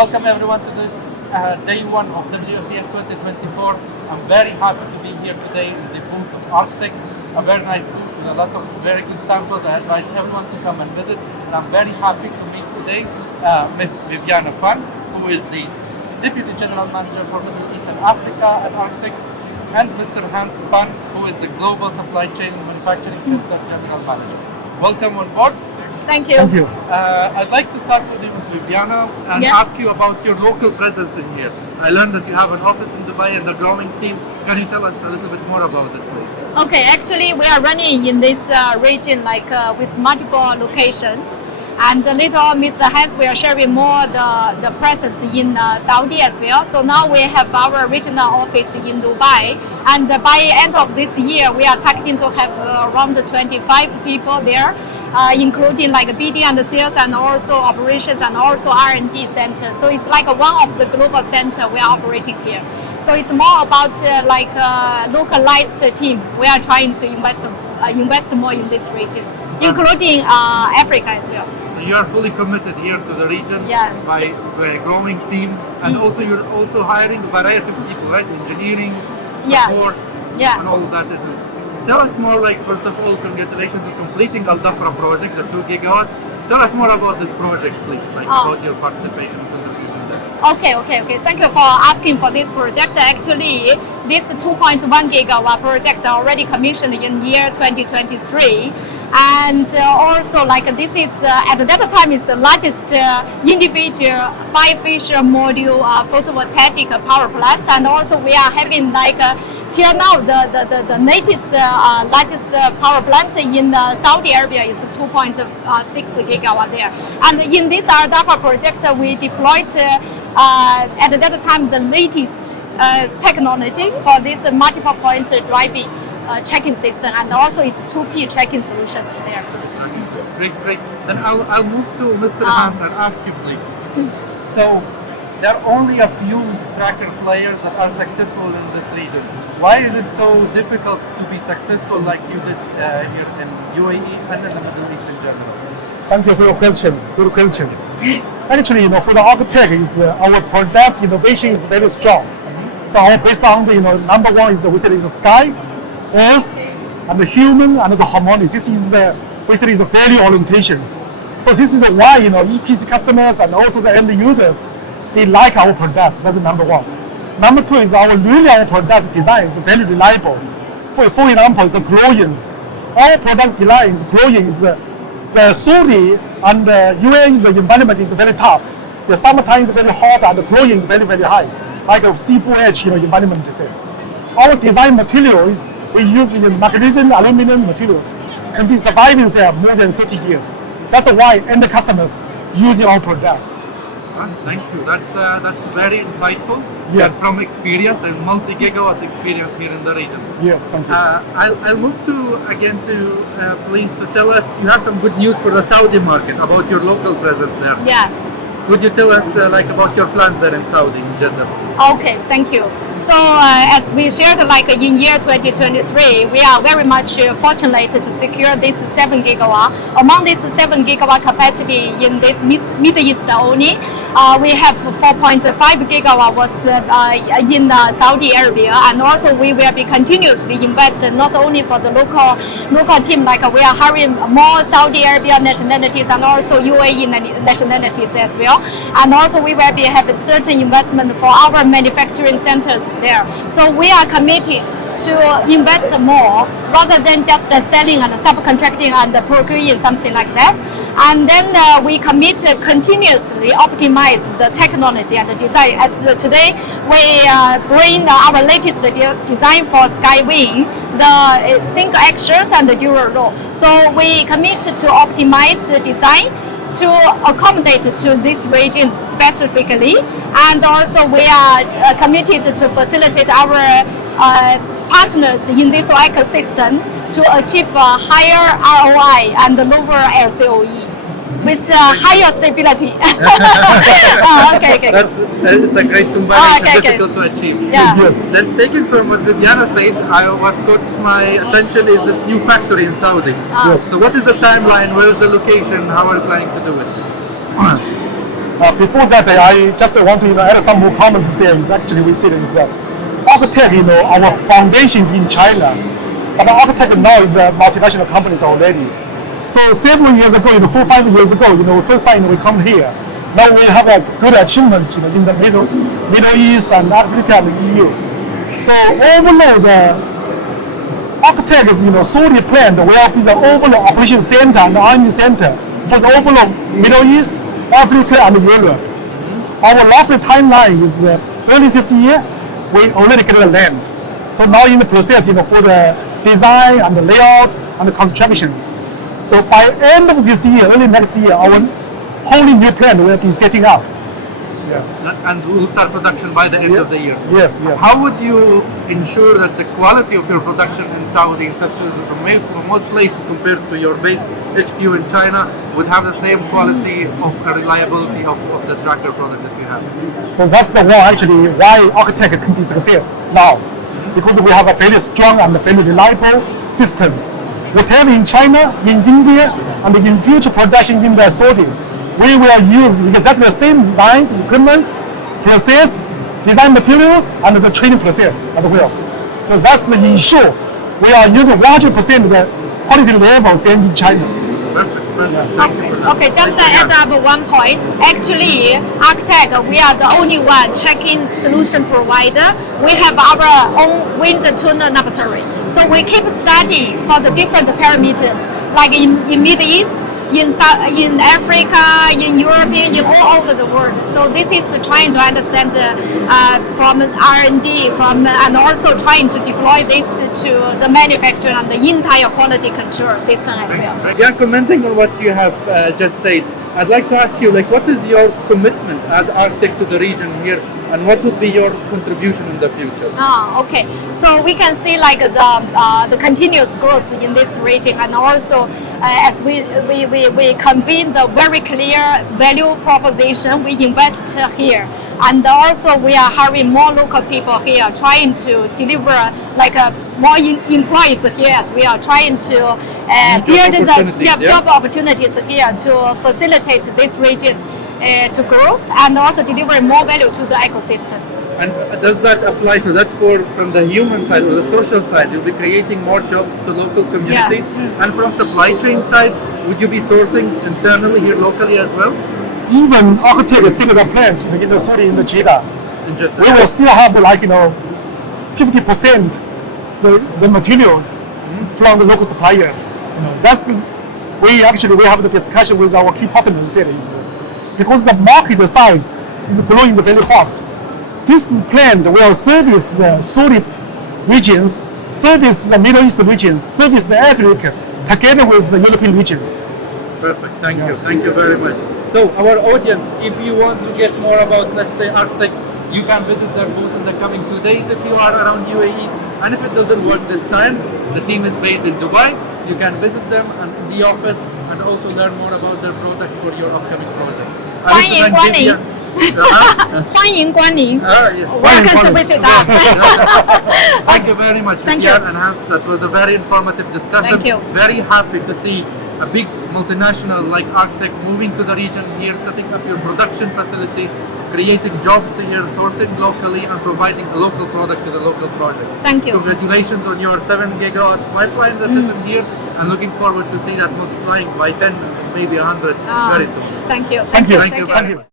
Welcome everyone to this day one of WCS 2024. I'm very happy to be here today in the booth of Arctech, a very nice booth with a lot of very good samples. I advise everyone to come and visit. And I'm very happy to meet today Mrs Vivian Fang, who is the Deputy General Manager for Middle East and Africa at Arctech, and Mr. Hans Pan, who is the Global Supply Chain and Manufacturing Center General Manager. Welcome on board. Thank you. Thank you. I'd like to start with you, Ms. Viviana, and ask you about your local presence in here. I learned that you have an office in Dubai and a growing team. Can you tell us a little bit more about this place? Okay, actually we are running in this region with multiple locations. And later on, Mr. Hans will share more the presence in Saudi as well. So now we have our regional office in Dubai. And by end of this year, we are targeting to have around 25 people there. Including like BD and sales and also operations and also R&D center. So it's like one of the global center we are operating here. So it's more about localized team. We are trying to invest more in this region, including Africa as well. So you are fully committed here to the region by a growing team, and also you're also hiring a variety of people, right? Engineering, support, and all of that. Tell us more, first of all, congratulations on completing Dhafra project, the 2 gigawatts. Tell us more about this project, please, about your participation and contribution there. Okay. Thank you for asking for this project. Actually, this 2.1 gigawatt project already commissioned in year 2023. And also, this is, at that time, it's the largest individual bifacial module photovoltaic power plant. And also, we are having till now, the latest largest power plant in Saudi Arabia is 2.6 gigawatt there. And in this Dhafra project, we deployed at that time the latest technology for this multiple point driving tracking system, and also it's 2P tracking solutions there. Great. Then I'll move to Mr. Hans and ask you, please. So there are only a few tracker players that are successful in this region. Why is it so difficult to be successful like you did here in UAE and in the Middle East in general? Thank you for your questions. Good questions. Actually, for the Arctech, our product innovation is very strong. So based on the number one is the sky, earth, and the human and the harmonics. This is the value orientations. So this is why EPC customers and also the end users like our products. That's number one. Number two is our product design is very reliable. For example, the growings. Our product design is growing is the Saudi and the UAE, the environment is very tough. The summertime is very hot and the growing is very, very high. Like a C4 edge environment is it. Our design materials, we use magnesium, aluminum materials, can be surviving there more than 30 years. That's why end customers using our products. Thank you. That's very insightful. Yes. And from experience and multi-gigawatt experience here in the region. Yes, thank you. I'll move please to tell us, you have some good news for the Saudi market about your local presence there. Yeah. Could you tell us about your plans there in Saudi in general? Okay, thank you. So as we shared in year 2023, we are very much fortunate to secure this 7 gigawatt. Among this 7 gigawatt capacity in this Middle East only, we have 4.5 gigawatt was in Saudi Arabia, and also we will be continuously invested not only for the local team, we are hiring more Saudi Arabia nationalities and also UAE nationalities as well, and also we will be having certain investment for our manufacturing centers there. So we are committed to invest more rather than just selling and subcontracting and procuring something like that. And then we commit to continuously optimize the technology and the design. As today, we bring our latest design for Skywing, the sync actions and the dual roll. So we commit to optimize the design to accommodate to this region specifically, and also we are committed to facilitate our partners in this ecosystem to achieve a higher ROI and lower LCOE with higher stability. Okay. It's a great combination, difficult to achieve. Yeah. Yes. Then taken from what Viviana said, what caught my attention is this new factory in Saudi. Yes. So what is the timeline? Where is the location? How are you planning to do it? Before that, I just want to add some more comments here. Is actually we see is Arctech, our foundations in China, but Arctech now is a multinational company already. So several years ago, 4-5 years ago, first time we come here. Now we have a good achievements, in the Middle East and Africa and the EU. So overall, the Arctech is solely planned will be the overall operation center and R&D center for the overall Middle East, Africa and Europe. Our last timeline is early this year. We already get the land. So now in the process, for the design and the layout and the constructions. So by end of this year, early next year, our wholly new plant will be setting up. And we'll start production by the end of the year. Yes. How would you ensure that the quality of your production in Saudi, in such a remote place compared to your base HQ in China, would have the same quality of reliability of the tracker product that you have? So that's the one actually why Arctech can be success now, because we have a very strong and very reliable systems. Whatever in China, in India, and in future production in the Saudi, we will use exactly the same lines, equipments, process, design materials, and the training process as well. So that's the ensure we are using 100% the quality level same in China. Okay, just to add up one point. Actually, Arctech, we are the only one tracking solution provider. We have our own wind tunnel laboratory. So we keep studying for the different parameters, like in Middle East, in Africa, in Europe, in all over the world. So this is trying to understand from R&D, and also trying to deploy this to the manufacturer and the entire quality control system as well. Yeah, commenting on what you have just said, I'd like to ask you, what is your commitment as Arctech to the region here, and what would be your contribution in the future? Okay. So we can see the continuous growth in this region, and also as we convene the very clear value proposition, we invest here, and also we are hiring more local people here, trying to deliver more employees here as we are trying to build the job opportunities here to facilitate this region to growth and also deliver more value to the ecosystem. And does that apply? So that's from the human side or the social side. You'll be creating more jobs to local communities. Yeah. And from supply chain side, would you be sourcing internally here locally as well? Even Arctech similar plants in the Saudi, in the Jeddah, we will still have 50% the materials from the local suppliers. That's we have the discussion with our key partners cities, because the market size is growing very fast. This plant will service the Saudi regions, service the Middle East regions, service the Africa, together with the European regions. Perfect. Thank you. Thank you very much. So our audience, if you want to get more about, let's say, Arctech, you can visit their booth in the coming 2 days if you are around UAE. And if it doesn't work this time, the team is based in Dubai. You can visit them and in the office and also learn more about their products for your upcoming projects. 欢迎光临。欢迎光临。Welcome to visit us. Thank you very much, Vivian and Hans. That was a very informative discussion. Thank you. Very happy to see a big multinational like Arctech moving to the region here, setting up your production facility, creating jobs here, sourcing locally, and providing a local product to the local project. Thank you. Congratulations on your 7 gigawatts pipeline that is in here, and looking forward to see that multiplying by 10, maybe 100 very soon. Thank you. Thank you. Thank you.